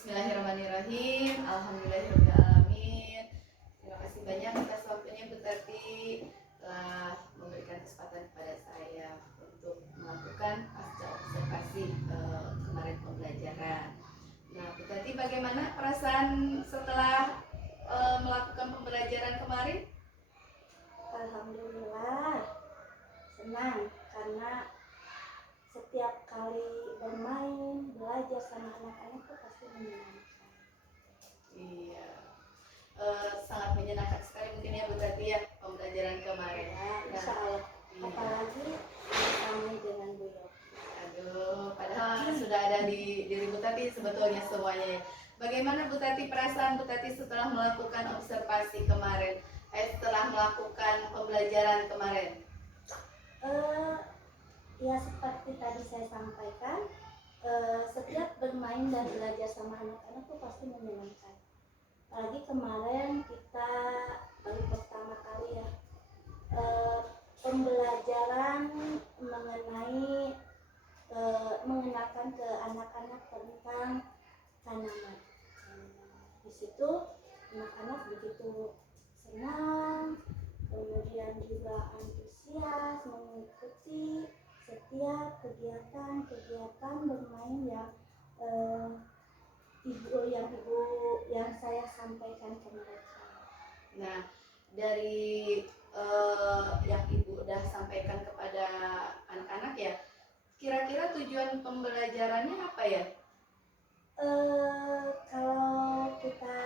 Bismillahirrahmanirrahim. Alhamdulillahirrahmanirrahim. Terima kasih banyak atas waktunya Bu Tati telah memberikan kesempatan kepada saya untuk melakukan pasca observasi kemarin pembelajaran. Nah, Bu Tati, bagaimana perasaan setelah melakukan pembelajaran kemarin? Alhamdulillah senang karena setiap kali bermain belajar sama anak-anak itu pasti menyenangkan. Iya, sangat menyenangkan sekali mungkin ya Bu Tati ya pembelajaran kemarin. Ya, insya Allah. Iya. Apalagi kami dengan Bu Yopi. Aduh, padahal sudah ada di diri Bu Tati sebetulnya semuanya ya. Bagaimana Bu Tati perasaan Bu Tati setelah melakukan observasi kemarin? Setelah melakukan pembelajaran kemarin? Ya seperti tadi saya sampaikan, setiap bermain dan belajar sama anak-anak itu pasti menyenangkan. Apalagi kemarin kita baru pertama kali ya pembelajaran mengenai mengenalkan ke anak-anak tentang tanaman. Di situ anak-anak begitu senang, kemudian juga antusias mengikuti setiap kegiatan bermain yang ibu yang saya sampaikan ke mereka. Nah, dari yang Ibu udah sampaikan kepada anak-anak ya, kira-kira tujuan pembelajarannya apa ya? Kalau kita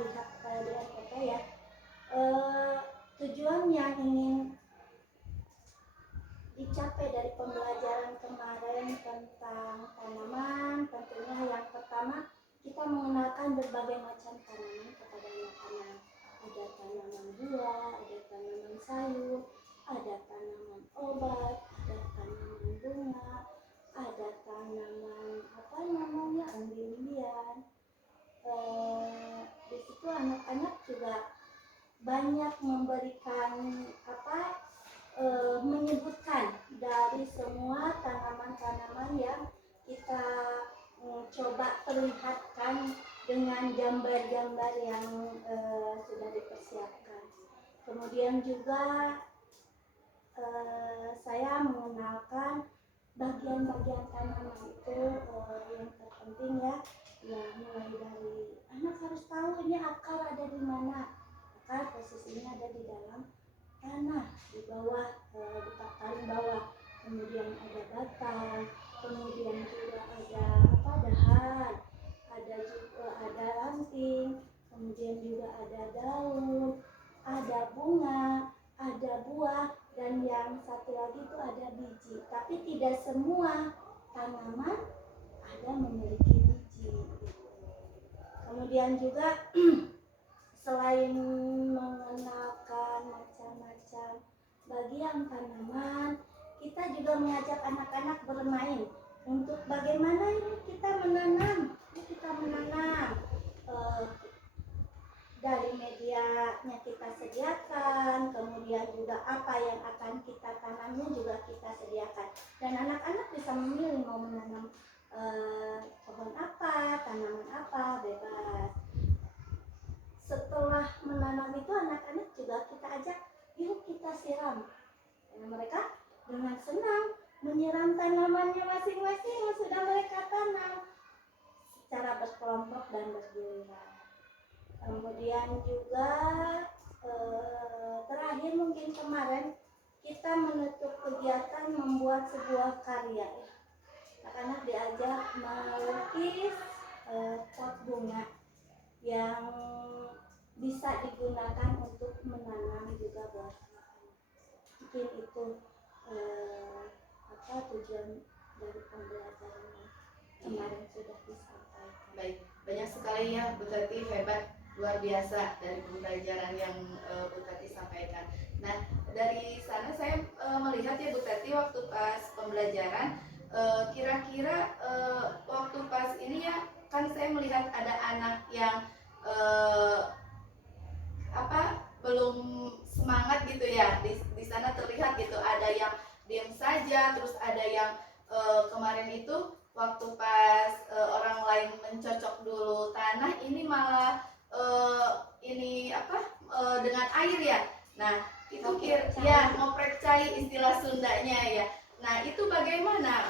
lihat pada DNPP ya, tujuan yang ingin dicapai dari pembelajaran kemarin tentang tanaman, tentunya yang pertama kita mengenalkan berbagai macam tanaman kepada anak-anak. Ada tanaman buah, ada tanaman sayur, ada tanaman obat, ada tanaman bunga, ada tanaman umbi-umbian. Di situ anak-anak juga banyak memberikan menyebutkan dari semua tanaman-tanaman yang kita coba perlihatkan dengan gambar-gambar yang sudah dipersiapkan. Kemudian juga saya mengenalkan bagian-bagian tanaman itu yang terpenting ya mulai dari anak harus tahu ini akar ada di mana. Akar posisinya ada di dalam tanah, di bawah, di paling bawah. Kemudian ada batang, kemudian juga ada dahan, ada juga ada ranting, kemudian juga ada daun, ada bunga, ada buah, dan yang satu lagi itu ada biji. Tapi tidak semua tanaman ada memiliki biji. Kemudian juga selain mengenalkan macam-macam bagian tanaman, kita juga mengajak anak-anak bermain untuk bagaimana ini kita menanam. Dari medianya kita sediakan, kemudian juga apa yang akan kita tanamnya juga kita sediakan. Dan anak-anak bisa memilih mau menanam pohon apa, tanaman apa, bebas. Setelah menanam itu anak-anak juga kita ajak, yuk kita siram. Dan mereka dengan senang menyiram tanamannya masing-masing yang sudah mereka tanam secara berkelompok dan bergiliran. Kemudian juga terakhir mungkin kemarin kita menutup kegiatan membuat sebuah karya. Anak-anak diajak melukis pot bunga yang bisa digunakan untuk menanam juga buat anak-anak. Mungkin itu tujuan dari pembelajaran kemarin sudah disampaikan. Baik, banyak sekali ya Bu Tati, hebat, luar biasa dari pembelajaran yang Bu Tati sampaikan. Nah, dari sana saya melihat ya Bu Tati waktu pas pembelajaran, kira-kira waktu pas ini ya, kan saya melihat ada anak yang belum semangat gitu ya, di sana terlihat gitu, ada yang diam saja, terus ada yang kemarin itu waktu pas orang lain mencocok dulu tanah, ini malah ini apa dengan air ya. Nah itu ya ngoprek cai istilah Sundanya ya. Nah itu bagaimana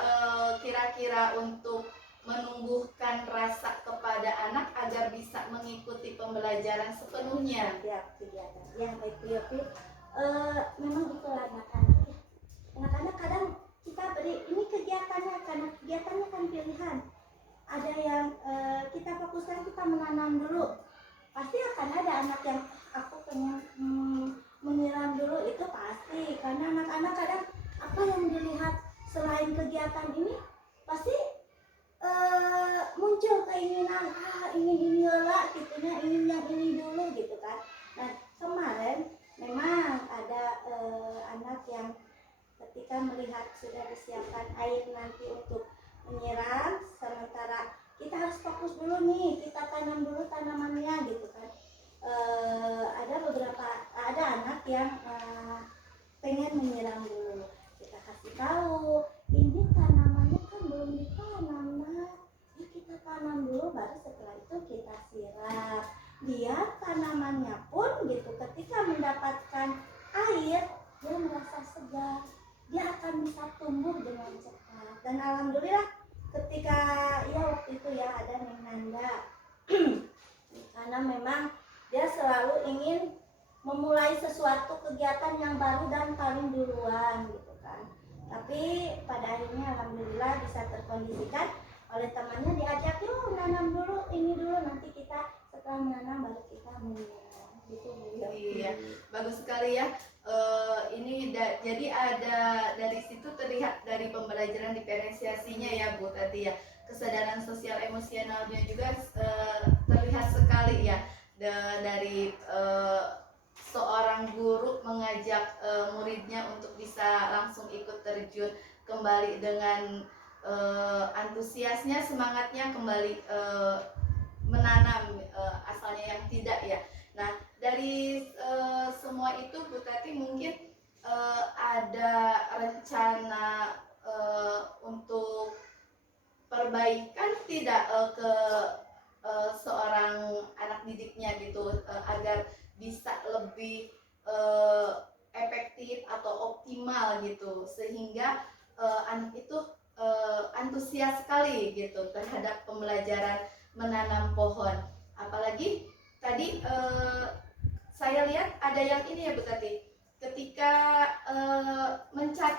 kira-kira untuk menumbuhkan rasa kepada anak agar bisa mengikuti pembelajaran sepenuhnya? Ya, kegiatan. Ya, baik Bu Yopi. Memang itulah anak-anak ya. Anak-anak kadang kita beri ini kegiatannya, karena kegiatannya kan pilihan. Ada yang kita fokuskan, kita menanam dulu. Pasti akan ada anak yang aku pengen menyiram dulu, itu pasti. Karena anak-anak kadang apa yang dilihat selain kegiatan ini pasti muncul keinginan ingin ini lah gitunya, ingin yang ini dulu gitu kan. Nah kemarin memang ada anak yang ketika melihat sudah disiapkan air nanti untuk menyiram, sementara kita harus fokus dulu nih, kita tanam dulu tanamannya gitu kan. Ada anak yang pengen menyiram dulu, kita kasih tahu ini tanamannya kan belum ditanam nak, ya kita tanam dulu baru setelah itu kita siram. Dia tanamannya pun gitu ketika mendapatkan air dia merasa segar, dia akan bisa tumbuh dengan cepat. Dan alhamdulillah ketika ya waktu itu ya ada Neng Nanda karena memang dia selalu ingin memulai sesuatu kegiatan yang baru dan paling duluan gitu kan. Tapi pada akhirnya alhamdulillah bisa terkondisikan oleh temannya, diajak yuk nanam dulu ini dulu, nanti kita setelah menanam baru kita menyiram gitu. Iya, bagus sekali ya. Jadi ada dari situ terlihat dari pembelajaran diferensiasinya ya Bu Tati ya, kesadaran sosial emosionalnya juga terlihat sekali ya dari seorang guru mengajak muridnya untuk bisa langsung ikut terjun kembali dengan antusiasnya, semangatnya kembali menanam asalnya yang tidak ya. Nah dari semua itu Bu Tati mungkin ada rencana untuk perbaikan tidak ke seorang anak didiknya gitu, agar bisa lebih efektif atau optimal gitu, sehingga anak itu antusias sekali gitu terhadap pembelajaran menanam pohon. Apalagi tadi saya lihat ada yang ini ya Bu Tati, ketika mencat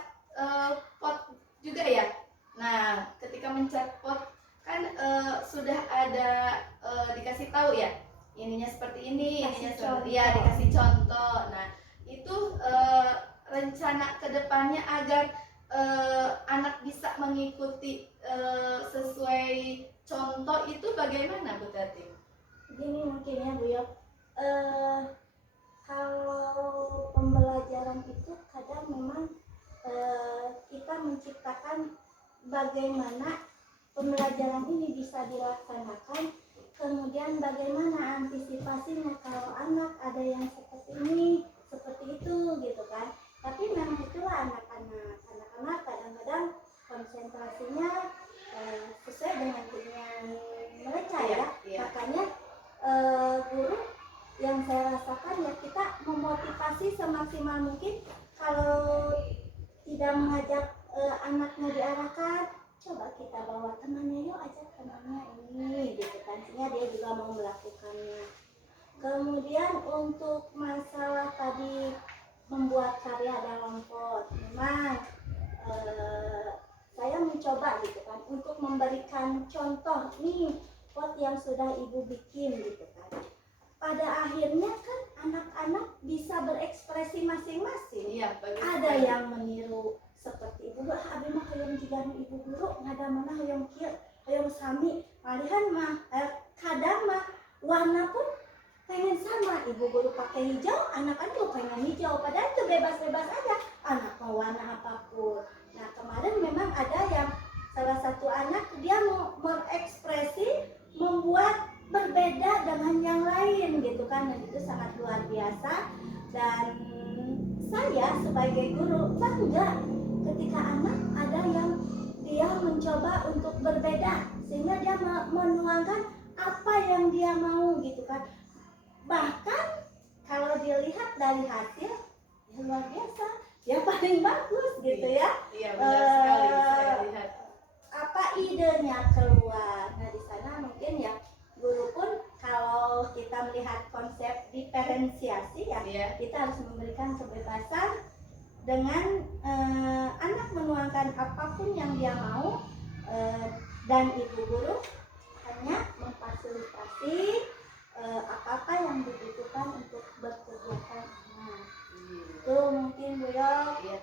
pot juga ya. Nah ketika mencat pot kan sudah ada dikasih tahu ya, ininya seperti ini, ininya seperti ya, dikasih contoh. Nah itu rencana kedepannya agar anak bisa mengikuti sesuai contoh itu bagaimana Bu Tati? Begini mungkin ya Bu Yok, kalau pembelajaran itu kadang memang kita menciptakan bagaimana pembelajaran ini bisa dilaksanakan, kemudian bagaimana antisipasinya kalau anak ada yang seperti ini, seperti itu gitu kan. Tapi memang itulah anak-anak kadang-kadang konsentrasinya sesuai dengan keinginan mereka ya. Makanya guru yang saya rasakan ya, kita memotivasi semaksimal mungkin. Kalau tidak mengajak anaknya diarahkan, coba kita bawa temannya, yuk ajak temannya ini gitu kan, sehingga dia juga mau melakukannya. Kemudian untuk masalah tadi membuat karya dalam pot, memang saya mencoba gitu kan untuk memberikan contoh nih pot yang sudah ibu bikin gitu kan. Pada akhirnya kan anak-anak bisa berekspresi masing-masing. Iya, ada yang meniru seperti ibu guru, abi mah hayang juga ibu guru, ngada mana hayang kieu, hayang sami, malihan mah kadang mah warna pun pengen sama, ibu guru pakai hijau, anak-anak juga pengen hijau, padahal itu bebas-bebas aja, anak mau warna apapun. Nah kemarin memang ada yang salah satu anak dia mau berekspresi membuat berbeda dengan yang lain gitu kan, dan itu sangat luar biasa. Dan saya sebagai guru bangga ketika anak ada yang dia mencoba untuk berbeda sehingga dia menuangkan apa yang dia mau gitu kan. Bahkan kalau dilihat dari hasil ya luar biasa, ya paling bagus gitu ya. Iya, benar sekali saya lihat. Apa idenya keluar. Nah di sana mungkin ya guru pun kalau kita melihat konsep diferensiasi ya, Iya. kita harus memberikan kebebasan dengan anak menuangkan apapun yang dia mau, dan ibu guru hanya memfasilitasi apa-apa yang dibutuhkan untuk berkegiatan anak. Itu mungkin Bu Yo, Iya.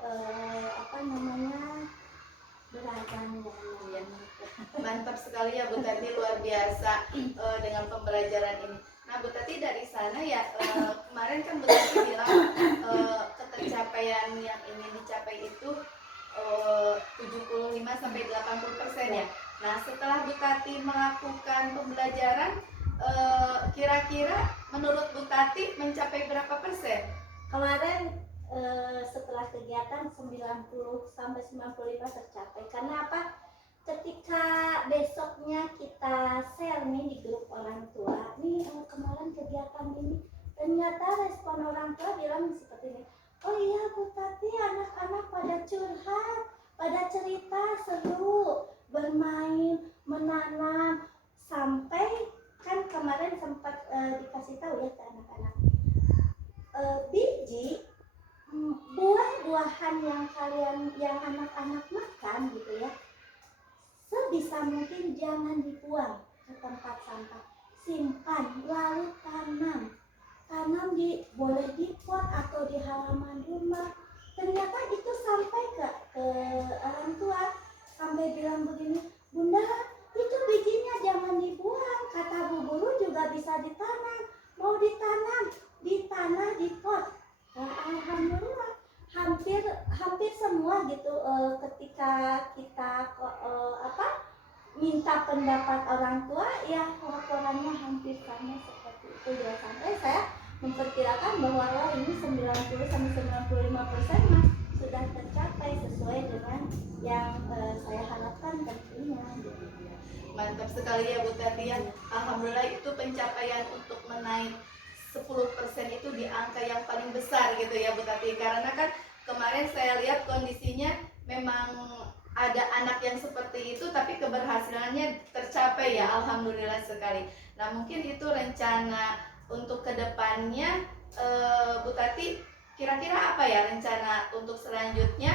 apa namanya, beragam Iya. Mantap sekali ya Bu Tati, luar biasa dengan pembelajaran ini. Nah Bu Tati dari sana ya, kemarin kan Bu Tati bilang ketercapaian yang ingin dicapai itu 75-80% ya. Nah setelah Bu Tati melakukan pembelajaran, kira-kira menurut Bu Tati mencapai berapa persen? Kemarin setelah kegiatan 90-95 tercapai. Karena apa? Ketika besoknya kita share nih di grup orang tua, nih kemarin kegiatan ini, ternyata respon orang tua bilang seperti ini. Oh iya Bu Tati, anak-anak pada curhat, pada cerita seru, bermain, menanam, sampai kan kemarin sempat dikasih tahu ya ke anak-anak, biji buah-buahan yang anak-anak makan gitu ya, sebisa mungkin jangan dibuang ke tempat sampah, simpan lalu tanam boleh di pot atau di halaman rumah. Ternyata itu sampai ke orang tua, sampai bilang begini, Bunda itu bijinya jangan dibuang, kata Bu Guru juga bisa ditanam, mau ditanam di tanah di pot. Nah, alhamdulillah hampir semua gitu, ketika kita minta pendapat orang tua ya laporannya hampir sama seperti itu ya, sampai saya memperkirakan bahwa ini 90-95% mah sudah tercapai sesuai dengan yang saya harapkan tentunya. Mantap sekali ya Bu Tati ya. Alhamdulillah itu pencapaian untuk menaik 10% itu di angka yang paling besar gitu ya Bu Tati. Karena kan kemarin saya lihat kondisinya memang ada anak yang seperti itu tapi keberhasilannya tercapai ya, alhamdulillah sekali. Nah mungkin itu rencana untuk kedepannya, Bu Tati kira-kira apa ya rencana untuk selanjutnya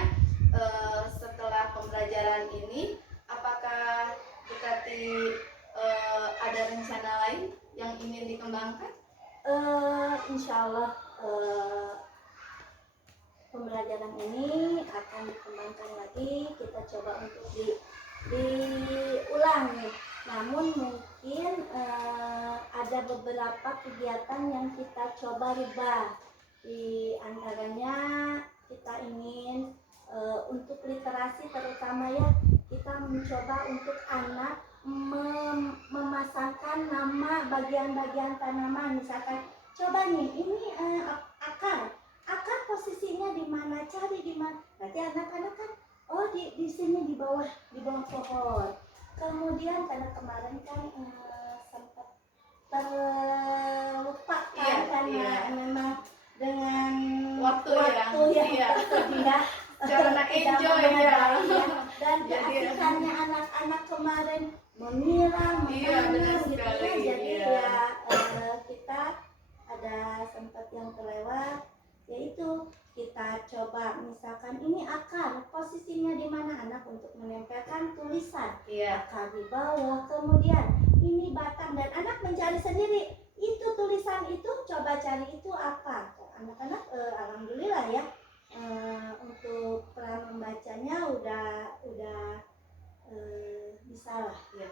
setelah pembelajaran ini? Apakah Bu Tati ada rencana lain yang ingin dikembangkan? Insya Allah pembelajaran ini akan dikembangkan lagi, kita coba untuk diulang nih. Namun mungkin ada beberapa kegiatan yang kita coba rubah. Di antaranya kita ingin untuk literasi terutama ya, kita mencoba untuk anak memasangkan nama bagian-bagian tanaman. Misalkan coba nih ini akar posisinya di mana, cari di mana. Nanti anak-anak kan oh di sini di bawah pohon. Kemudian karena kemarin kan sempat terlupakan karena memang dengan waktu yang tersedia karena enjoy ya. Dan keasikannya anak-anak kemarin menyiram, menanam gitu ya. Jadi ya kita ada sempat yang terlewat, yaitu kita coba misalkan ini akar, posisinya di mana anak untuk menempelkan tulisan, akar di bawah, kemudian ini batang dan anak mencari sendiri itu tulisan itu, coba cari itu apa. Anak-anak alhamdulillah ya, untuk pra membacanya udah bisa lah ya,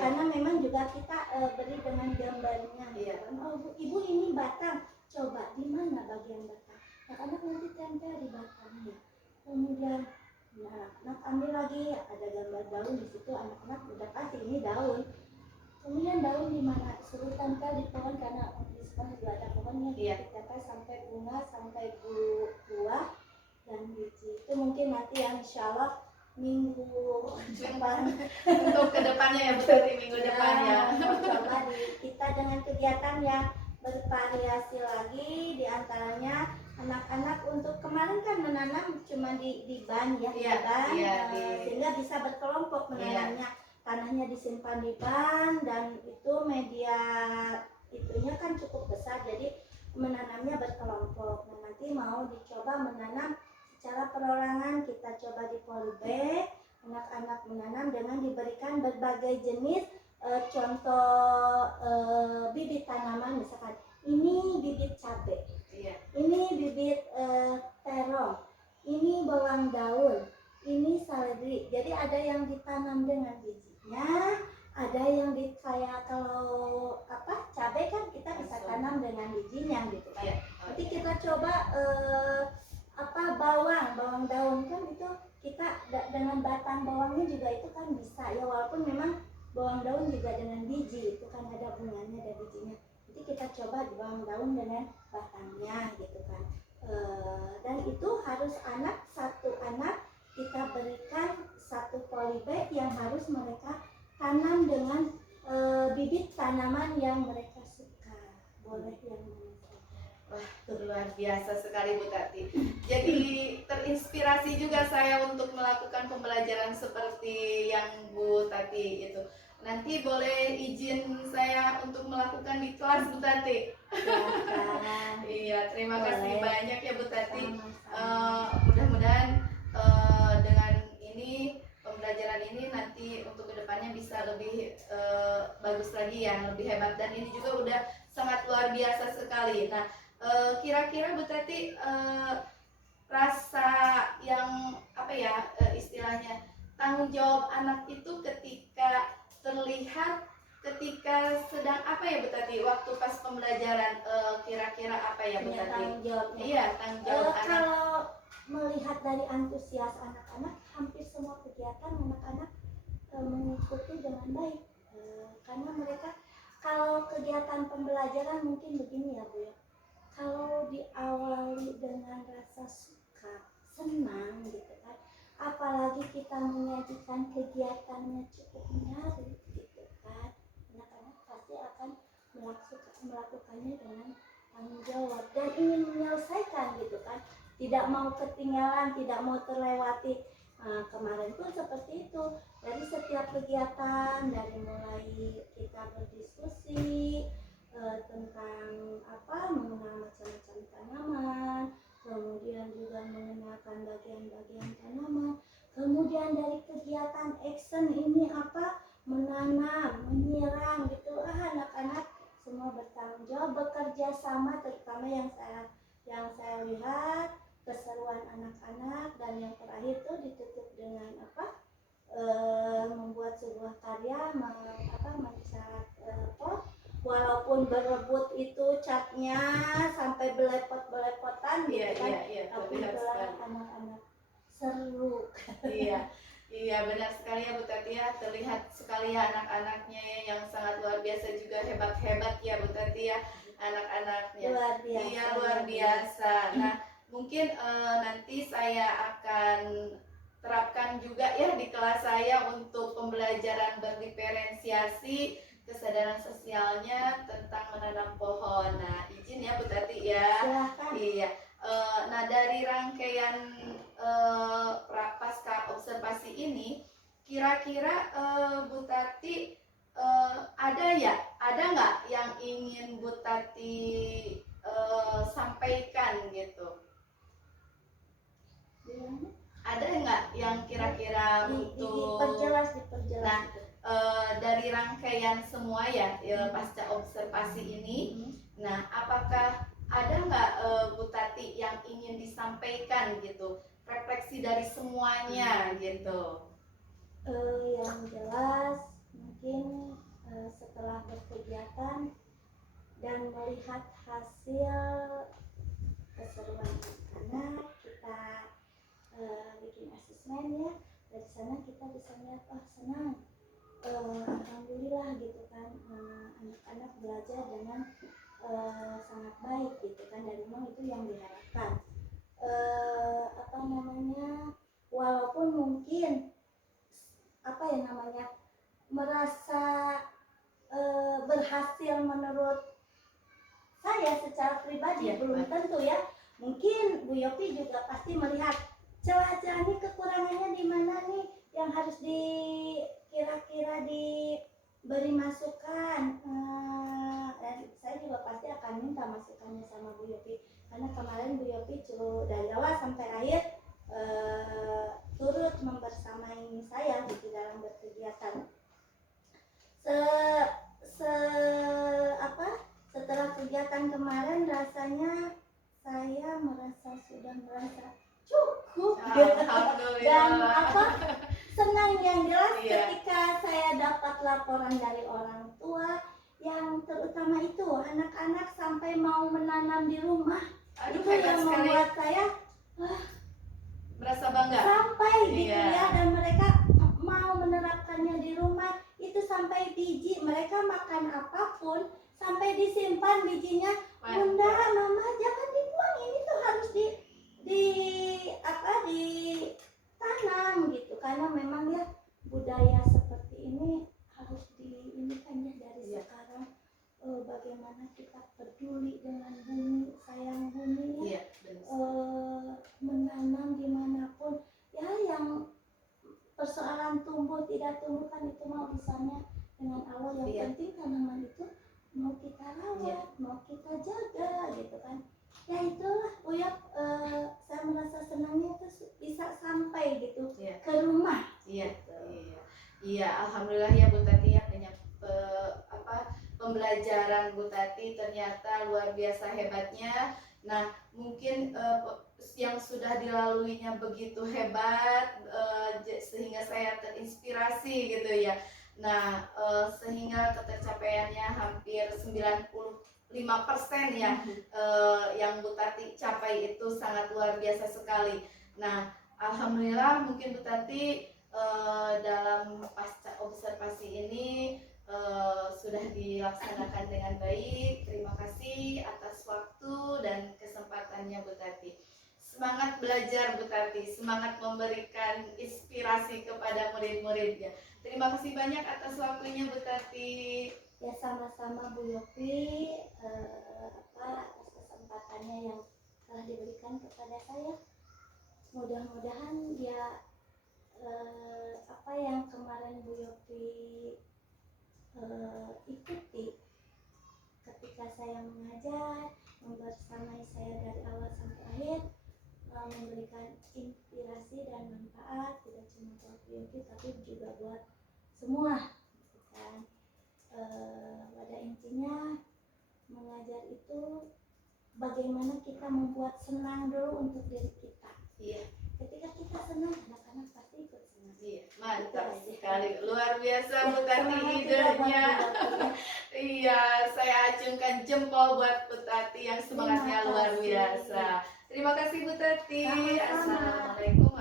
karena memang juga kita beri dengan gambarnya kan. Oh ibu ini batang, coba di mana bagian batang, anak-anak nanti tempel di batangnya. Kemudian anak-anak ambil lagi, ada gambar daun di situ, anak-anak udah pasti ini daun. Kemudian daun di mana, suruh tempel di pohon karena di sekolah juga ada pohonnya, ditempel sampai bunga, sampai buah dan biji. Itu mungkin nanti yang insya Allah minggu depan. Untuk kedepannya ya Bu Tati, minggu depan ya. Mau coba kita dengan kegiatan yang bervariasi lagi, diantaranya anak-anak untuk kemarin kan menanam cuma di ban ya, Iya, di ban, iya, sehingga bisa berkelompok menanamnya. Tanahnya disimpan di ban dan itu media itunya kan cukup besar, jadi menanamnya berkelompok. Nah, nanti mau dicoba menanam secara perorangan, kita coba di polybag, anak-anak menanam dengan diberikan berbagai jenis contoh bibit tanaman, misalkan ini bibit cabai, Iya. ini bibit terong, ini bawang daun, ini seledri. Jadi ada yang ditanam dengan bijinya, ada yang kayak kalau cabai kan kita bisa tanam dengan bijinya gitu kan. Iya. Nanti kita coba bawang daun kan itu kita dengan batang bawangnya juga itu kan bisa ya, walaupun memang bawang daun juga dengan biji itu kan ada bunganya, ada bijinya. Jadi kita coba di bawang daun dengan batangnya gitu kan. Dan itu harus satu anak kita berikan satu polybag yang harus mereka tanam dengan bibit tanaman yang mereka suka. Boleh yang mana saja. Wah, luar biasa sekali Bu Tati. Jadi terinspirasi juga saya untuk melakukan pembelajaran seperti yang Bu Tati itu. Nanti boleh izin saya untuk melakukan di kelas Bu Tati. Iya, terima kasih banyak ya Bu Tati. Mudah-mudahan dengan ini pembelajaran ini nanti untuk kedepannya bisa lebih bagus lagi ya, lebih hebat, dan ini juga udah sangat luar biasa sekali. Nah, kira-kira Bu Tati rasa yang istilahnya tanggung jawab anak itu ketika terlihat ketika sedang Bu Tati waktu pas pembelajaran, kira-kira apa ya Bu Tati? Tanggung jawabnya. Iya, tanggung jawab anak. Kalau melihat dari antusias anak-anak, hampir semua kegiatan anak-anak mengikuti dengan baik. Karena mereka kalau kegiatan pembelajaran mungkin begini ya Bu ya. Kalau diawali dengan rasa suka, senang gitu kan, apalagi kita menyajikan kegiatannya cukup menarik gitu kan, anak-anak pasti akan melakukannya dengan tanggung jawab dan ingin menyelesaikan gitu kan, tidak mau ketinggalan, tidak mau terlewati. Kemarin pun seperti itu, dari setiap kegiatan, dari mulai kita berdiskusi tentang mengenal macam-macam tanaman, kemudian juga mengenalkan bagian-bagian tanaman, kemudian dari kegiatan action ini menanam, menyiram gitu. Anak-anak semua bertanggung jawab, bekerja sama, terutama yang saya lihat keseruan anak-anak, dan yang terakhir tuh ditutup dengan membuat sebuah karya, mencat pot, walaupun berebut itu catnya sampai belepot-belepotan gitu kan, tapi itulah anak-anak seru. Iya benar sekali ya Bu Tati ya, terlihat sekali ya anak-anaknya ya, yang sangat luar biasa juga, hebat-hebat ya Bu Tati ya anak-anaknya. Luar biasa. Iya luar biasa. Nah mungkin nanti saya akan terapkan juga ya di kelas saya untuk pembelajaran berdiferensiasi kesadaran sosialnya tentang menanam pohon. Nah izin ya Bu Tati ya. Silahkan. Iya. Nah dari rangkaian pasca observasi ini, kira-kira Bu Tati ada nggak yang ingin Bu Tati sampaikan gitu? Ada nggak yang kira-kira untuk diperjelas Nah, dari rangkaian semua ya pasca observasi ini, nah apakah ada nggak Bu Tati yang ingin disampaikan gitu, refleksi dari semuanya gitu? Yang jelas mungkin setelah berkegiatan dan melihat hasil keseruan anak, kita bikin asesmen ya. Dari sana kita bisa melihat, senang, alhamdulillah gitu kan, anak-anak belajar dengan sangat baik gitu kan, dan memang itu yang diharapkan. walaupun mungkin apa ya namanya merasa berhasil menurut saya secara pribadi Iya, belum Mbak. tentu ya. Mungkin Bu Yopi juga pasti melihat celah-celah nih, kekurangannya di mana nih yang harus kira-kira diberi masukan. Dan saya juga pasti akan minta masukannya sama Bu Yopi, karena kemarin Bu Yopi dari awal sampai akhir turut membersamai saya gitu dalam berkegiatan. Setelah kegiatan kemarin rasanya saya sudah merasa cukup dan senang yang jelas ketika saya dapat laporan dari orang tua yang terutama itu anak-anak sampai mau menanam di rumah. Itu yang membuat saya merasa bangga sampai gitu ya, dan mereka mau menerapkannya di rumah. Itu sampai biji mereka makan apapun sampai disimpan bijinya. Bunda, mama jangan dibuang, ini tuh harus ditanam gitu, karena memang ya budaya seperti ini harus diinikan ya dari sekarang. Bagaimana kita peduli dengan bumi, sayang bumi ya. Menanam dimanapun ya, yang persoalan tumbuh tidak tumbuh kan itu mau bisanya dengan Allah. Yang penting tanaman itu mau kita rawat, mau kita jaga gitu kan. Ya itulah Bu Yop, saya merasa senangnya itu bisa sampai gitu ke rumah. Iya, alhamdulillah ya Bu Tati ya, banyak pembelajaran Bu Tati ternyata luar biasa hebatnya. Nah, mungkin yang sudah dilaluinya begitu hebat, sehingga saya terinspirasi gitu ya. Nah, sehingga ketercapaiannya hampir 95% ya, yang Bu Tati capai itu sangat luar biasa sekali. Nah, alhamdulillah mungkin Bu Tati dalam pasca observasi ini sudah dilaksanakan dengan baik. Terima kasih atas waktu dan kesempatannya Bu Tati. Semangat belajar Bu Tati, semangat memberikan inspirasi kepada murid-muridnya. Terima kasih banyak atas waktunya Bu Tati. Ya sama-sama Bu Yopi, atas kesempatannya yang telah diberikan kepada saya. Mudah-mudahan ya apa yang kemarin Bu Yopi ikuti ketika saya mengajar, membersamai saya dari awal sampai akhir, memberikan inspirasi dan manfaat tidak cuma buat Bu Yopi tapi juga buat semua gitu kan. Pada intinya mengajar itu bagaimana kita membuat senang dulu untuk diri kita. Ketika kita senang, anak-anak pasti ikut senang. Mantap sekali, luar biasa Bu Tati idenya. Iya, saya acungkan jempol buat Bu Tati yang semangatnya luar biasa. Terima kasih Bu Tati. Assalamualaikum